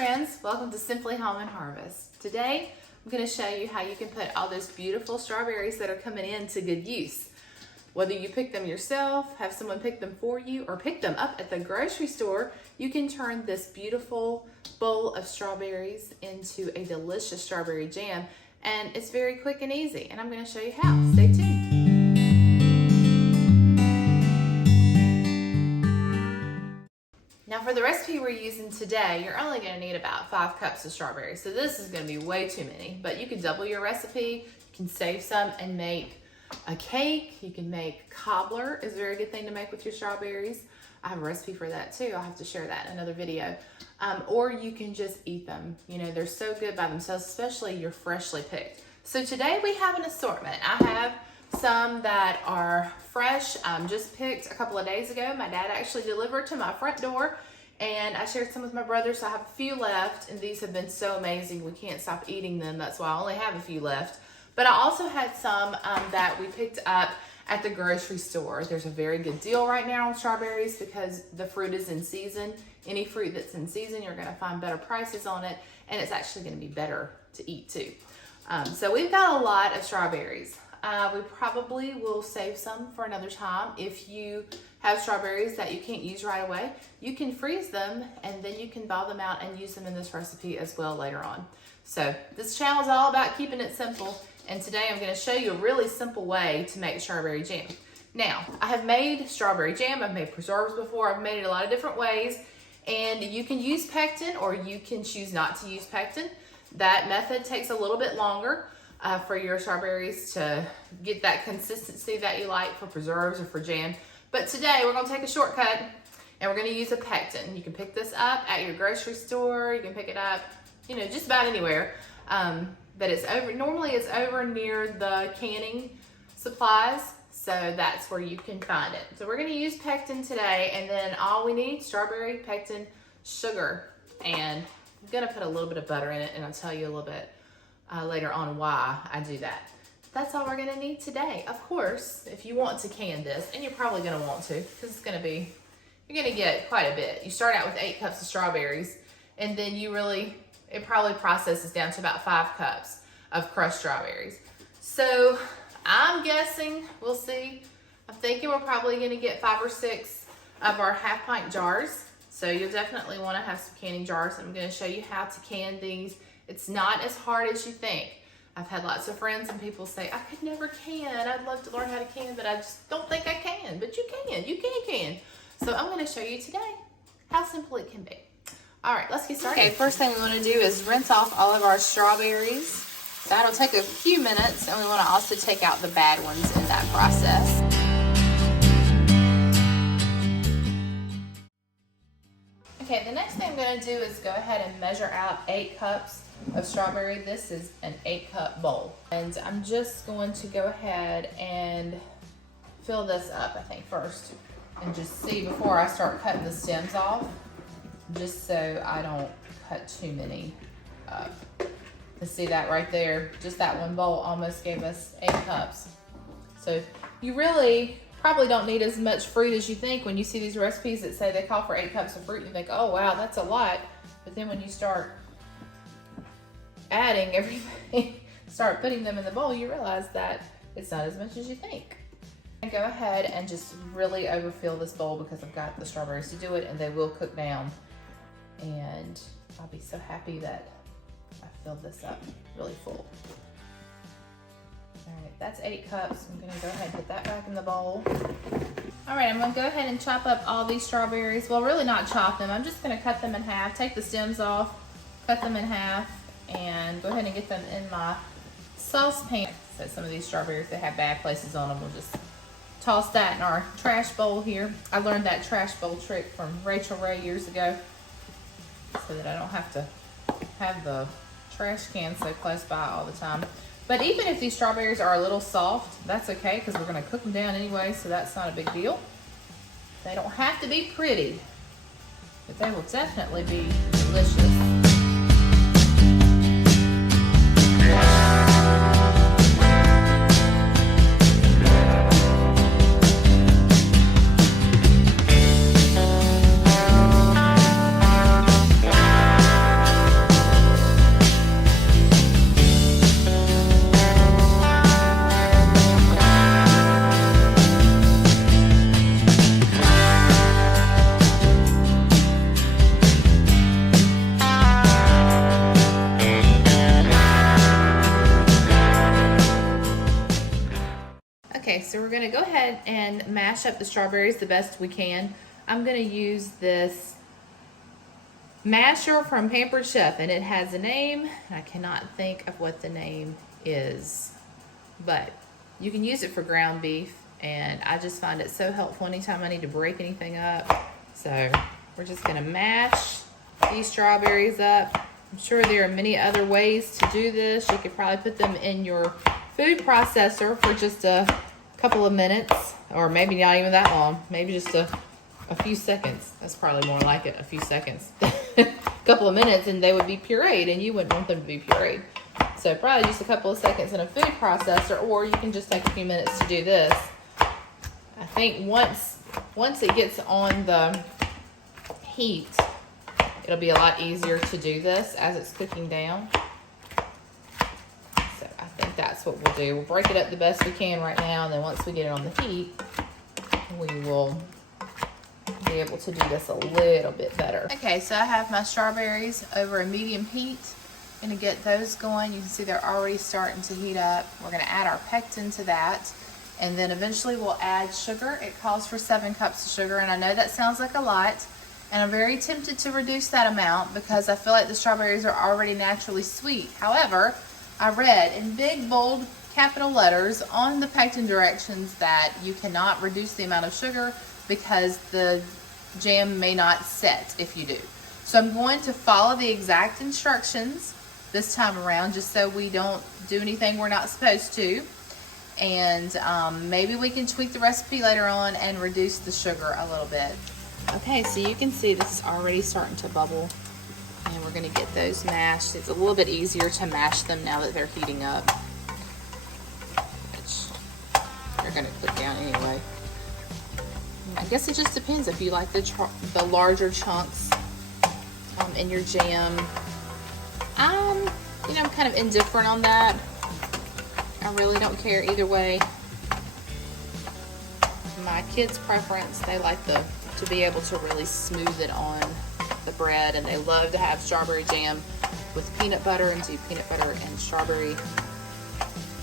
friends, welcome to Simply Home and Harvest. Today I'm going to show you how you can put all those beautiful strawberries that are coming in to good use. Whether you pick them yourself, have someone pick them for you, or pick them up at the grocery store, you can turn this beautiful bowl of strawberries into a delicious strawberry jam, and it's very quick and easy, and I'm going to show you how. Stay tuned. Now for the recipe we're using today, you're only going to need about 5 cups of strawberries. So this is going to be way too many, but you can double your recipe, you can save some and make a cake. You can make cobbler, is a very good thing to make with your strawberries. I have a recipe for that too. I'll have to share that in another video. Or you can just eat them. You know, they're so good by themselves, especially you're freshly picked. So today we have an assortment. I have some that are fresh, just picked a couple of days ago. My dad actually delivered to my front door, and I shared some with my brother, so I have a few left, and these have been so amazing. We can't stop eating them. That's why I only have a few left. But I also had some that we picked up at the grocery store. There's a very good deal right now on strawberries because the fruit is in season. Any fruit that's in season, you're gonna find better prices on it, and it's actually gonna be better to eat too. So we've got a lot of strawberries. We probably will save some for another time. If you have strawberries that you can't use right away, you can freeze them and then you can thaw them out and use them in this recipe as well later on. So this channel is all about keeping it simple, and today I'm going to show you a really simple way to make strawberry jam. Now, I have made strawberry jam, I've made preserves before, I've made it a lot of different ways, and you can use pectin or you can choose not to use pectin. That method takes a little bit longer for your strawberries to get that consistency that you like for preserves or for jam. But today we're gonna take a shortcut and we're gonna use a pectin. You can pick this up at your grocery store, you can pick it up, you know, just about anywhere. But it's normally it's over near the canning supplies, so that's where you can find it. So we're gonna use pectin today, and then all we need, strawberry, pectin, sugar, and I'm gonna put a little bit of butter in it, and I'll tell you a little bit later on why I do that. That's all we're gonna need today. Of course, if you want to can this, and you're probably gonna want to, because it's gonna be, you're gonna get quite a bit. You start out with 8 cups of strawberries, and then it probably processes down to about 5 cups of crushed strawberries. So I'm guessing, we'll see, I'm thinking we're probably gonna get 5 or 6 of our half-pint jars. So you'll definitely wanna have some canning jars, and I'm gonna show you how to can these. It's not as hard as you think. I've had lots of friends and people say, I could never can. I'd love to learn how to can, but I just don't think I can. But you can. So I'm gonna show you today how simple it can be. All right, let's get started. Okay, first thing we wanna do is rinse off all of our strawberries. That'll take a few minutes, and we wanna also take out the bad ones in that process. Okay, the next thing I'm gonna do is go ahead and measure out 8 cups of strawberry. This is an 8-cup bowl. And I'm just going to go ahead and fill this up, I think, first. And just see before I start cutting the stems off, just so I don't cut too many up. You see that right there? Just that one bowl almost gave us 8 cups. So you really probably don't need as much fruit as you think when you see these recipes that say they call for 8 cups of fruit. You think, oh wow, that's a lot. But then when you start adding everything, start putting them in the bowl, you realize that it's not as much as you think. And go ahead and just really overfill this bowl because I've got the strawberries to do it, and they will cook down. And I'll be so happy that I filled this up really full. All right, that's 8 cups. I'm gonna go ahead and put that back in the bowl. All right, I'm gonna go ahead and chop up all these strawberries. Well, really not chop them. I'm just gonna cut them in half, take the stems off, cut them in half, and go ahead and get them in my saucepan. So some of these strawberries, they have bad places on them. We'll just toss that in our trash bowl here. I learned that trash bowl trick from Rachel Ray years ago, so that I don't have to have the trash can so close by all the time. But even if these strawberries are a little soft, that's okay, because we're gonna cook them down anyway, so that's not a big deal. They don't have to be pretty, but they will definitely be delicious. so we're gonna go ahead and mash up the strawberries the best we can. I'm gonna use this masher from Pampered Chef, and it has a name. I cannot think of what the name is, but you can use it for ground beef, and I just find it so helpful anytime I need to break anything up. So we're just gonna mash these strawberries up. I'm sure there are many other ways to do this. You could probably put them in your food processor for just a couple of minutes, or maybe not even that long, maybe just a few seconds. That's probably more like it, a few seconds. A couple of minutes and they would be pureed, and you wouldn't want them to be pureed. So probably just a couple of seconds in a food processor, or you can just take a few minutes to do this. I think once it gets on the heat, it'll be a lot easier to do this as it's cooking down. So I think that's what we'll do. We'll break it up the best we can right now, and then once we get it on the heat, we will be able to do this a little bit better. Okay, so I have my strawberries over a medium heat. I'm gonna get those going. You can see they're already starting to heat up. We're gonna add our pectin to that, and then eventually we'll add sugar. It calls for 7 cups of sugar, and I know that sounds like a lot, and I'm very tempted to reduce that amount because I feel like the strawberries are already naturally sweet. However, I read in big, bold, capital letters on the pectin directions that you cannot reduce the amount of sugar because the jam may not set if you do. So I'm going to follow the exact instructions this time around, just so we don't do anything we're not supposed to. And maybe we can tweak the recipe later on and reduce the sugar a little bit. Okay, so you can see this is already starting to bubble, and we're gonna get those mashed. It's a little bit easier to mash them now that they're heating up, which they're gonna cook down anyway. I guess it just depends if you like the larger chunks in your jam. You know, I'm kind of indifferent on that. I really don't care either way. My kids' preference, they like to be able to really smooth it on the bread, and they love to have strawberry jam with peanut butter and do peanut butter and strawberry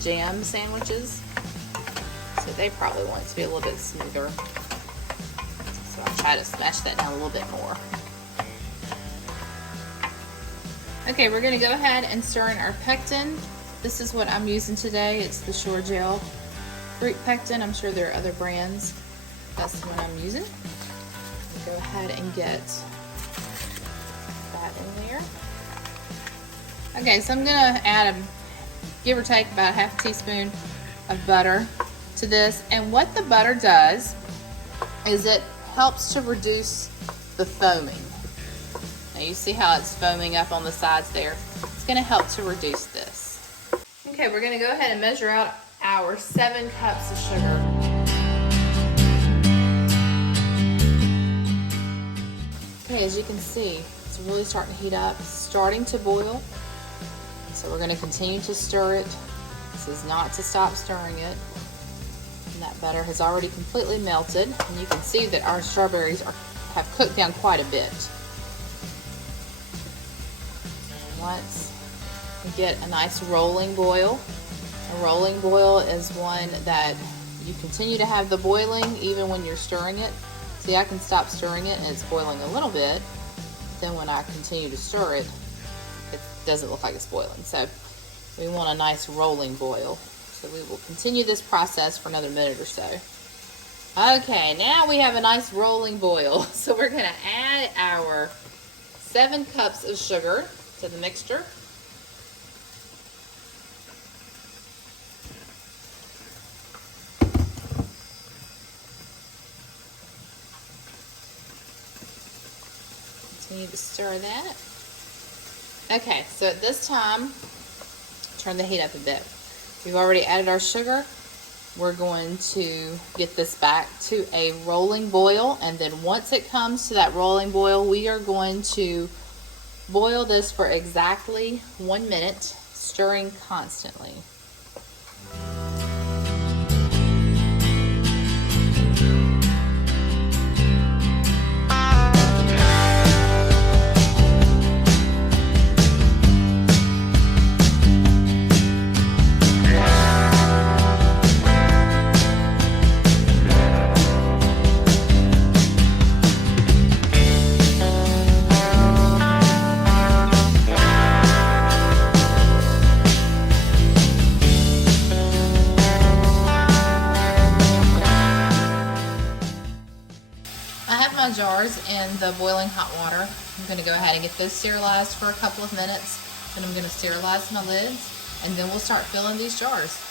jam sandwiches. So they probably want it to be a little bit smoother. So I'll try to smash that down a little bit more. Okay, we're gonna go ahead and stir in our pectin. This is what I'm using today. It's the SURE-JELL fruit pectin. I'm sure there are other brands. That's the one I'm using. Go ahead and get that in there. Okay, so I'm gonna add give or take about ½ teaspoon of butter to this. And what the butter does is it helps to reduce the foaming. Now you see how it's foaming up on the sides there? It's gonna help to reduce this. Okay, we're gonna go ahead and measure out our 7 cups of sugar. Okay, as you can see, it's really starting to heat up, starting to boil. So we're gonna continue to stir it. This is not to stop stirring it. And that butter has already completely melted. And you can see that our strawberries have cooked down quite a bit. Once we get a nice rolling boil. A rolling boil is one that you continue to have the boiling even when you're stirring it. See, I can stop stirring it and it's boiling a little bit. Then when I continue to stir it, it doesn't look like it's boiling. So we want a nice rolling boil. So we will continue this process for another minute or so. Okay, now we have a nice rolling boil. So we're gonna add our 7 cups of sugar to the mixture. Continue to stir that. Okay, so at this time, turn the heat up a bit. We've already added our sugar. We're going to get this back to a rolling boil, and then once it comes to that rolling boil, we are going to boil this for exactly 1 minute, stirring constantly. jars in the boiling hot water. I'm going to go ahead and get those sterilized for a couple of minutes. Then I'm going to sterilize my lids, and then we'll start filling these jars.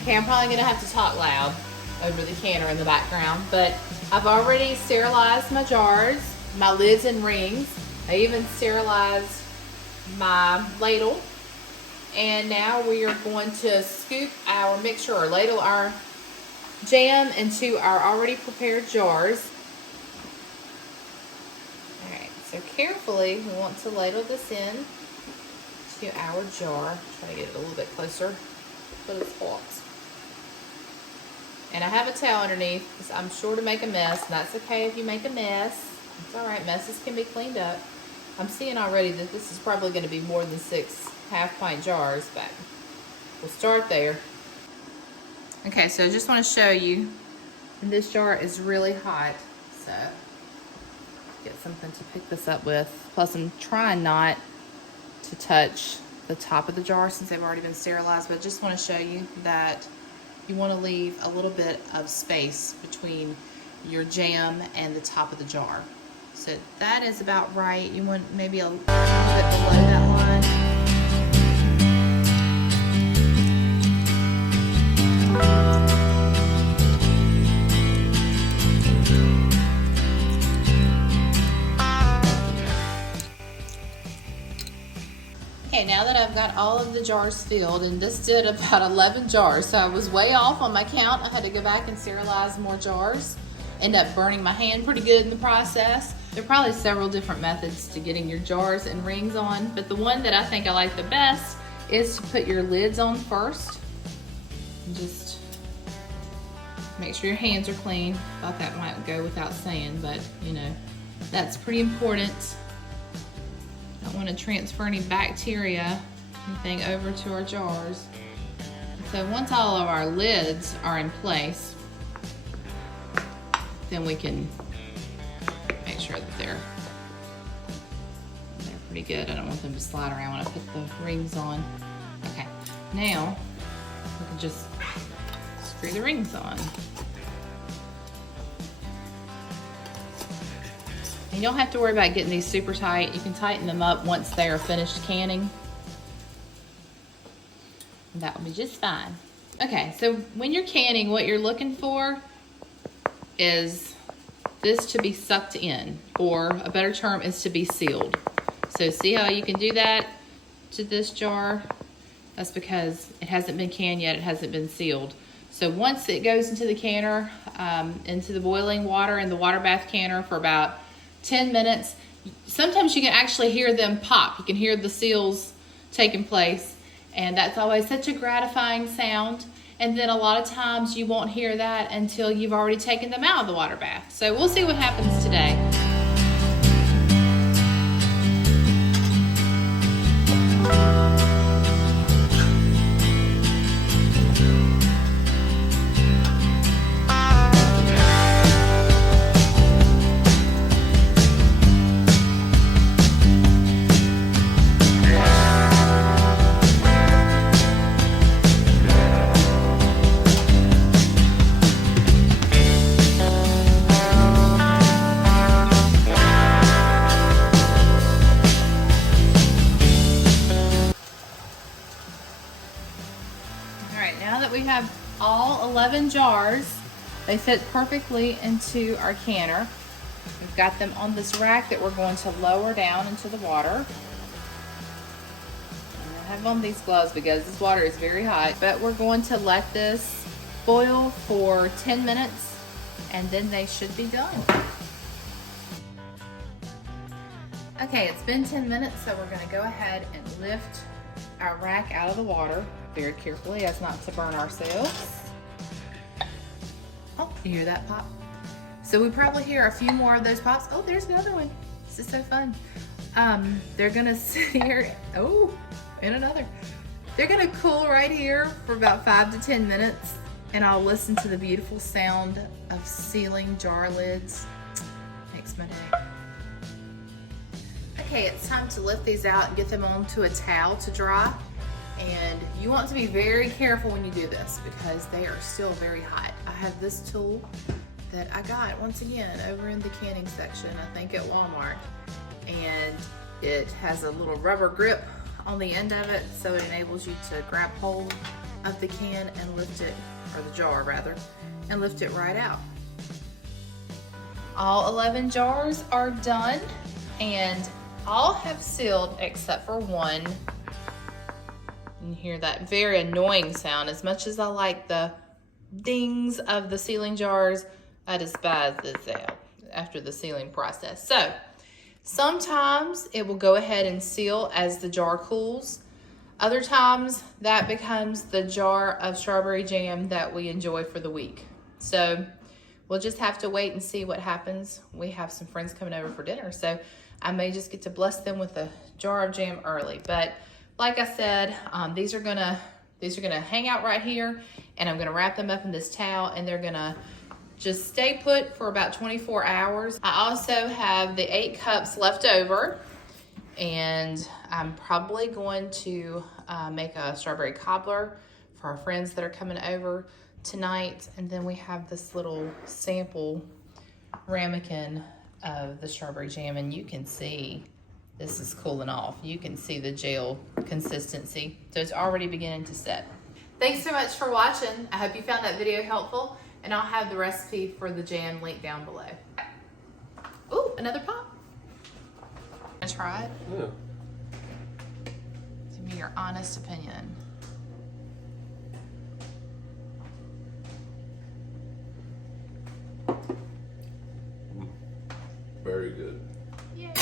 Okay, I'm probably gonna have to talk loud over the canner in the background, but I've already sterilized my jars, my lids and rings. I even sterilized my ladle. And now we are going to scoop our mixture or ladle our jam into our already prepared jars. All right, so carefully we want to ladle this in to our jar. Try to get it a little bit closer, but it's hot. And I have a towel underneath because I'm sure to make a mess, and that's okay if you make a mess. It's all right, messes can be cleaned up. I'm seeing already that this is probably going to be more than 6 half-pint jars, but we'll start there. Okay, so I just want to show you, and this jar is really hot, so get something to pick this up with. Plus, I'm trying not to touch the top of the jar since they've already been sterilized, but I just want to show you that you want to leave a little bit of space between your jam and the top of the jar. So that is about right. You want maybe a little bit below that line. Okay, now that I've got all of the jars filled, and this did about 11 jars, so I was way off on my count. I had to go back and sterilize more jars. End up burning my hand pretty good in the process. There are probably several different methods to getting your jars and rings on, but the one that I think I like the best is to put your lids on first. And just make sure your hands are clean. Thought that might go without saying, but you know, that's pretty important. Don't want to transfer any bacteria, anything over to our jars. So once all of our lids are in place, then we can make sure that they're pretty good. I don't want them to slide around when I put the rings on. Okay, now we can just screw the rings on. You don't have to worry about getting these super tight. You can tighten them up once they are finished canning. And that will be just fine. Okay, so when you're canning, what you're looking for is this to be sucked in, or a better term is to be sealed. So see how you can do that to this jar? That's because it hasn't been canned yet, it hasn't been sealed. So once it goes into the canner, into the boiling water in the water bath canner for about 10 minutes, sometimes you can actually hear them pop. You can hear the seals taking place, and that's always such a gratifying sound. And then a lot of times you won't hear that until you've already taken them out of the water bath. So we'll see what happens today. 11 jars. They fit perfectly into our canner. We've got them on this rack that we're going to lower down into the water. I have on these gloves because this water is very hot, but we're going to let this boil for 10 minutes and then they should be done. Okay, it's been 10 minutes, so we're gonna go ahead and lift our rack out of the water very carefully as not to burn ourselves. Oh, you hear that pop? So we probably hear a few more of those pops. Oh, there's another one. This is so fun. They're gonna sit here, oh, and another. They're gonna cool right here for about 5 to 10 minutes, and I'll listen to the beautiful sound of sealing jar lids. Makes my day. Okay, it's time to lift these out and get them onto a towel to dry. And you want to be very careful when you do this because they are still very hot. I have this tool that I got, once again, over in the canning section, I think at Walmart. And it has a little rubber grip on the end of it, so it enables you to grab hold of the can and lift it, or the jar rather, and lift it right out. All 11 jars are done, and all have sealed except for one. You hear that very annoying sound. As much as I like the dings of the sealing jars, I despise this sound after the sealing process. So sometimes it will go ahead and seal as the jar cools. Other times that becomes the jar of strawberry jam that we enjoy for the week. So we'll just have to wait and see what happens. We have some friends coming over for dinner, so I may just get to bless them with a jar of jam early. But like I said, these are gonna hang out right here, and I'm gonna wrap them up in this towel, and they're gonna just stay put for about 24 hours. I also have the 8 cups left over, and I'm probably going to make a strawberry cobbler for our friends that are coming over tonight. And then we have this little sample ramekin of the strawberry jam, and you can see this is cooling off. You can see the gel consistency. So it's already beginning to set. Thanks so much for watching. I hope you found that video helpful, and I'll have the recipe for the jam linked down below. Ooh, another pop. Wanna try it? Yeah. Give me your honest opinion. Very good. Yay.